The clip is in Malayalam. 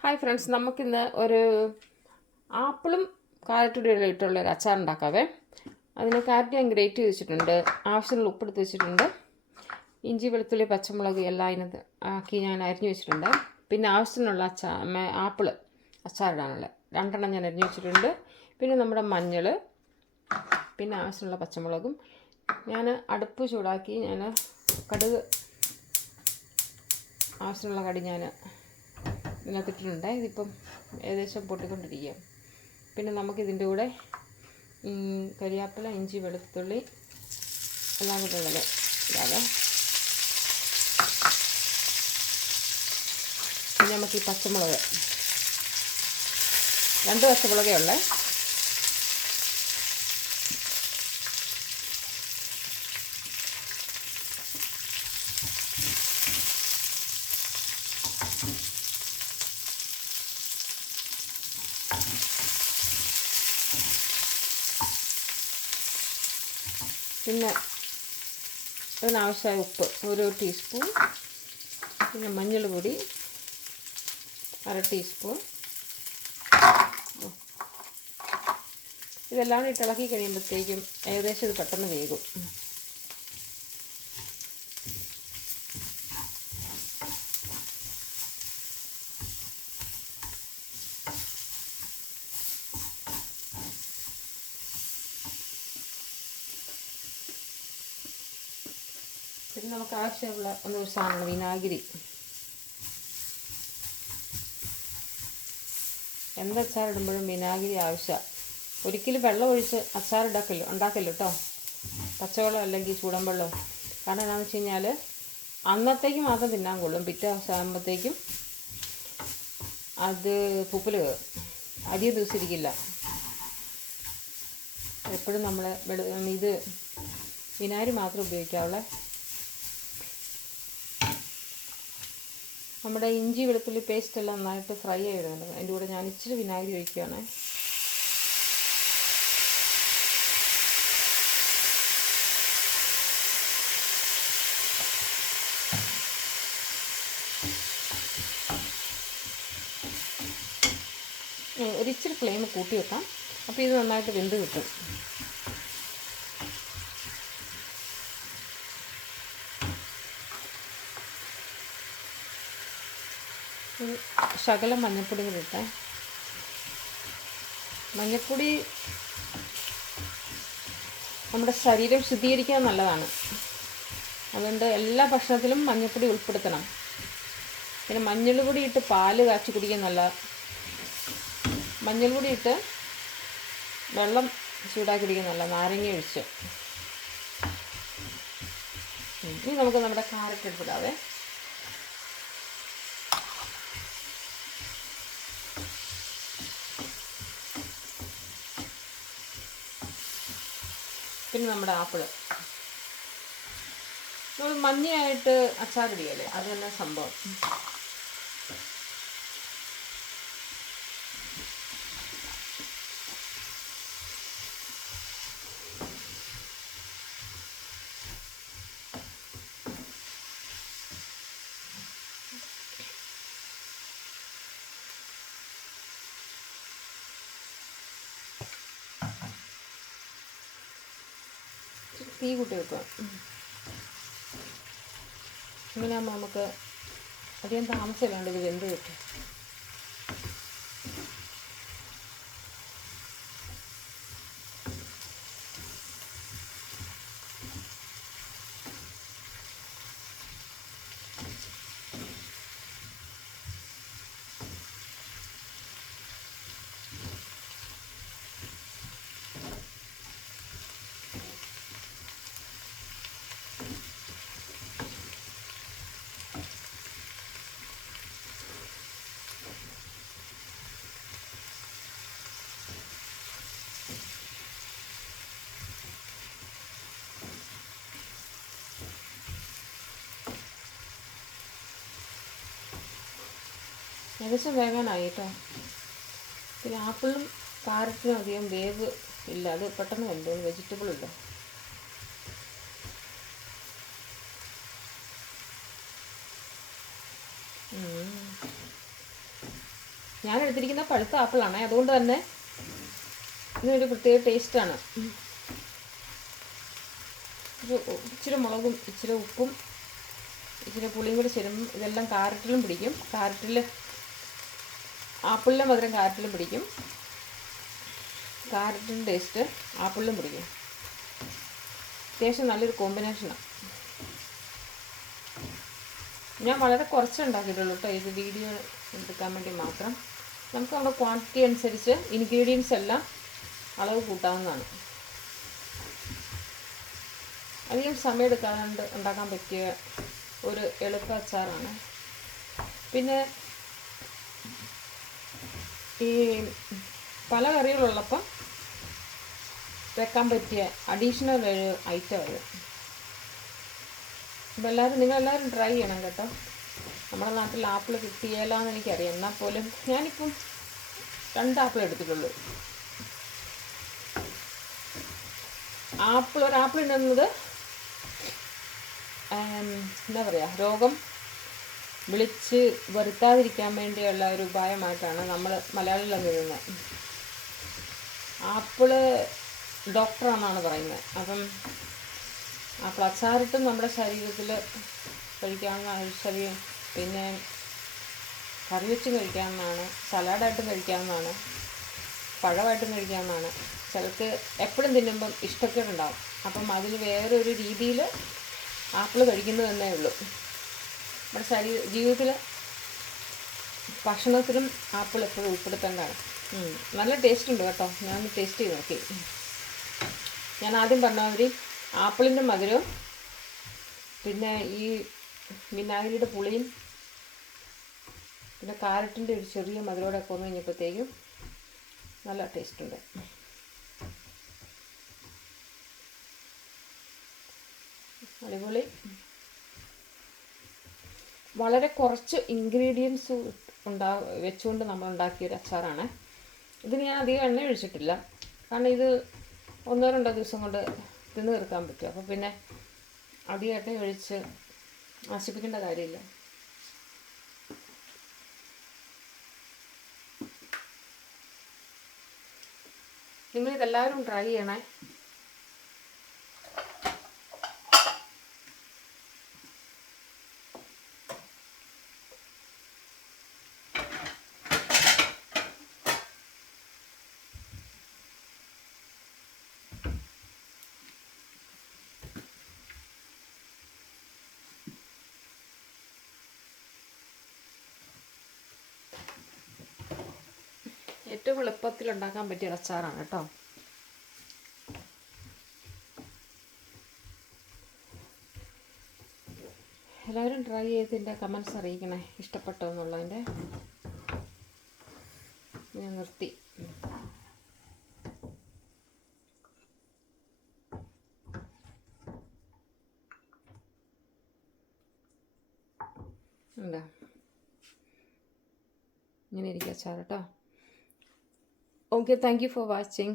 ഹായ് ഫ്രണ്ട്സ്, നമുക്കിന്ന് ഒരു ആപ്പിളും കാരറ്റും ഇട്ടുള്ള ഒരു അച്ചാർ ഉണ്ടാക്കാവേ. അതിന് കാരറ്റ് ഞാൻ ഗ്രേറ്റ് ചെയ്ത് വെച്ചിട്ടുണ്ട്, ആവശ്യമുള്ള ഉപ്പെടുത്ത് വെച്ചിട്ടുണ്ട്, ഇഞ്ചി വെളുത്തുള്ളി പച്ചമുളക് എല്ലാം അതിനകത്ത് ആക്കി ഞാൻ അരിഞ്ഞു വെച്ചിട്ടുണ്ട്. പിന്നെ ആവശ്യത്തിനുള്ള ആപ്പിൾ അച്ചാറിടാനുള്ള 2 ഞാൻ അരിഞ്ഞു വെച്ചിട്ടുണ്ട്. പിന്നെ നമ്മുടെ മഞ്ഞൾ, പിന്നെ ആവശ്യമുള്ള പച്ചമുളകും. ഞാൻ അടുപ്പ് ചൂടാക്കി ഞാൻ കടുക് ആവശ്യമുള്ള കടി ഞാൻ ഇതിനകത്തിട്ടിട്ടുണ്ട്. ഇതിപ്പം ഏകദേശം പൊട്ടിക്കൊണ്ടിരിക്കുക. പിന്നെ നമുക്കിതിൻ്റെ കൂടെ കരിയാപ്പില, ഇഞ്ചി വെളുത്തുള്ളി എല്ലാം കൂടെ ഉള്ളത് ഇടാതെ. പിന്നെ നമുക്ക് ഈ പച്ചമുളക് 2 പച്ചമുളകേ ഉള്ളേ. പിന്നെ അതിനാവശ്യമായ ഉപ്പ് 1 ടീസ്പൂൺ, പിന്നെ മഞ്ഞൾ പൊടി 1/2 ടീസ്പൂൺ. ഇതെല്ലാം ഇട്ട് ഇളക്കി കഴിയുമ്പോഴത്തേക്കും ഏകദേശം ഇത് പെട്ടെന്ന് വേകും. പിന്നെ നമുക്ക് ആവശ്യമുള്ള ഒരു സാധനമാണ് വിനാഗിരി. എന്ത് അച്ചാറിടുമ്പോഴും വിനാഗിരി ആവശ്യമാണ്. ഒരിക്കലും വെള്ളം ഒഴിച്ച് അച്ചാർ ഉണ്ടാക്കല്ലോ കേട്ടോ, പച്ചവെള്ളം അല്ലെങ്കിൽ ചൂടൻവെള്ളം. കാരണം എന്താണെന്ന് വെച്ച് കഴിഞ്ഞാൽ അന്നത്തേക്ക് മാത്രം തിന്നാൻ കൊള്ളും, പിറ്റേ ദിവസം ആകുമ്പോഴത്തേക്കും അത് പൂപ്പൽ കയറും, അധികം ദിവസം ഇരിക്കില്ല. എപ്പോഴും നമ്മൾ ഇത് വിനാഗിരി മാത്രം ഉപയോഗിക്കാവുള്ളൂ. നമ്മുടെ ഇഞ്ചി വെളുത്തുള്ളി പേസ്റ്റ് എല്ലാം നന്നായിട്ട് ഫ്രൈ ആയിടുന്നുണ്ട്. അതിൻ്റെ കൂടെ ഞാൻ ഇച്ചിരി വിനാഗിരി ഒഴിക്കുകയാണ്. ഒരിച്ചിരി ഫ്ലെയിം കൂട്ടി വെക്കാം, അപ്പോൾ ഇത് നന്നായിട്ട് വെന്ത് കിട്ടും. ശകലം മഞ്ഞൾപ്പൊടി കൂടി ഇട്ടേ. മഞ്ഞൾപ്പൊടി നമ്മുടെ ശരീരം ശുദ്ധീകരിക്കാൻ നല്ലതാണ്, അതുകൊണ്ട് എല്ലാ ഭക്ഷണത്തിലും മഞ്ഞൾപ്പൊടി ഉൾപ്പെടുത്തണം. പിന്നെ മഞ്ഞൾ പൊടി ഇട്ട് പാല് കാച്ചി കുടിക്കാൻ നല്ല. മഞ്ഞൾ പൊടി ഇട്ട് വെള്ളം ചൂടാക്കി കുടിക്കാൻ നല്ല, നാരങ്ങ ഒഴിച്ച്. ഇനി നമുക്ക് നമ്മുടെ കാരറ്റ് എടുത്തിടാവേ. പിന്നെ നമ്മുടെ ആപ്പിള് മഞ്ഞയായിട്ട് അച്ചാറിടിയല്ലേ, അത് തന്നെ സംഭവം. തീ കൂട്ടി വെക്കുക. ഇങ്ങനെയാകുമ്പോൾ നമുക്ക് അധികം താമസമില്ലാണ്ട് ഇത് വെന്ത് കിട്ടും. ഏകദേശം വേകാനായി കേട്ടോ. പിന്നെ ആപ്പിളും കാരറ്റിനും അധികം വേവ് ഇല്ല, അത് പെട്ടെന്ന് വെന്തോളും, വെജിറ്റബിൾ ഇല്ല. ഞാൻ എടുത്തിരിക്കുന്ന പഴുത്ത ആപ്പിളാണ്, അതുകൊണ്ട് തന്നെ ഇതിനൊരു പ്രത്യേക ടേസ്റ്റാണ്. ഇച്ചിരി മുളകും ഇച്ചിരി ഉപ്പും ഇച്ചിരി പുളിയും കൂടി ചേരുമ്പം ഇതെല്ലാം കാരറ്റിലും പിടിക്കും. ആപ്പിളിലെ മധുരം കാരറ്റിലും പിടിക്കും, കാരറ്റിൻ്റെ ടേസ്റ്റ് ആപ്പിളിലും പിടിക്കും. അത്യാവശ്യം നല്ലൊരു കോമ്പിനേഷനാണ്. ഞാൻ വളരെ കുറച്ച് ഉണ്ടാക്കിയിട്ടുള്ളൂ കേട്ടോ, ഇത് വീഡിയോ എടുക്കാൻ വേണ്ടി മാത്രം. നമുക്ക് നമ്മുടെ ക്വാണ്ടിറ്റി അനുസരിച്ച് ഇൻഗ്രീഡിയൻസ് എല്ലാം അളവ് കൂട്ടാവുന്നതാണ്. അധികം സമയം എടുക്കാതെ ഉണ്ടാക്കാൻ പറ്റിയ ഒരു എളുപ്പ അച്ചാറാണ്. പിന്നെ ഈ പല കറികളുള്ളപ്പം വെക്കാൻ പറ്റിയ അഡീഷണൽ ഒരു ഐറ്റം അത്. അപ്പോൾ നിങ്ങളെല്ലാവരും ട്രൈ ചെയ്യണം കേട്ടോ. നമ്മുടെ നാട്ടിൽ ആപ്പിൾ കിട്ടിയല്ലാന്ന് എനിക്കറിയാം, എന്നാൽ പോലും ഞാനിപ്പം 2 ആപ്പിൾ എടുത്തിട്ടുള്ളൂ. ഒരാപ്പിൾ ഇടുന്നത് എന്താ പറയുക, രോഗം വിളിച്ച് വരുത്താതിരിക്കാൻ വേണ്ടിയുള്ള ഒരു ഉപായമായിട്ടാണ് നമ്മൾ മലയാളികളൊക്കെ ഇടുന്നത്. ആപ്പിള് ഡോക്ടറാണെന്നാണ് പറയുന്നത്. അപ്പം ആപ്പിൾ അച്ചാറിട്ടും നമ്മുടെ ശരീരത്തിൽ കഴിക്കാവുന്ന, പിന്നെ കറി വെച്ചും കഴിക്കാവുന്നതാണ്, സലാഡായിട്ടും കഴിക്കാവുന്നതാണ്, പഴമായിട്ടും കഴിക്കാവുന്നതാണ്. ചിലർക്ക് എപ്പോഴും തിന്നുമ്പം ഇഷ്ടക്കേടുണ്ടാവും. അപ്പം അതിൽ വേറൊരു രീതിയിൽ ആപ്പിൾ കഴിക്കുന്നതെന്നേ ഉള്ളൂ. നമ്മുടെ ജീവിതത്തിൽ ഭക്ഷണത്തിലും ആപ്പിൾ എപ്പോഴും ഉൾപ്പെടുത്തേണ്ടതാണ്. നല്ല ടേസ്റ്റ് ഉണ്ട് കേട്ടോ, ഞാൻ ടേസ്റ്റ് ചെയ്ത് നോക്കി. ഞാൻ ആദ്യം പറഞ്ഞ മാതിരി ആപ്പിളിൻ്റെ മധുരവും പിന്നെ ഈ വിനാഗിരിയുടെ പുളിയും പിന്നെ കാരറ്റിൻ്റെ ഒരു ചെറിയ മധുരമോടൊക്കെ വന്നു കഴിഞ്ഞപ്പോഴത്തേക്കും നല്ല ടേസ്റ്റ് ഉണ്ട്. അടിപൊളി. വളരെ കുറച്ച് ഇൻഗ്രീഡിയൻസ് വെച്ചുകൊണ്ട് നമ്മൾ ഉണ്ടാക്കിയൊരു അച്ചാറാണ്. ഇതിന് ഞാൻ അധികം എണ്ണ ഒഴിച്ചിട്ടില്ല, കാരണം ഇത് 1-2 ദിവസം കൊണ്ട് തിന്ന് തീർക്കാൻ പറ്റും. അപ്പോൾ പിന്നെ അധികം എണ്ണ ഒഴിച്ച് നശിപ്പിക്കേണ്ട കാര്യമില്ല. നിങ്ങളിതെല്ലാവരും ട്രൈ ചെയ്യണേ. ഏറ്റവും എളുപ്പത്തിൽ ഉണ്ടാക്കാൻ പറ്റിയ അച്ചാറാണ് കേട്ടോ. എല്ലാവരും ട്രൈ ചെയ്തതിൻ്റെ കമൻസ് അറിയിക്കണേ, ഇഷ്ടപ്പെട്ടോ എന്നുള്ളതിൻ്റെ. ഞാൻ നിർത്തി. എന്താ ഇങ്ങനെ ഇരിക്കുക അച്ചാർ കേട്ടോ. Okay, thank you for watching.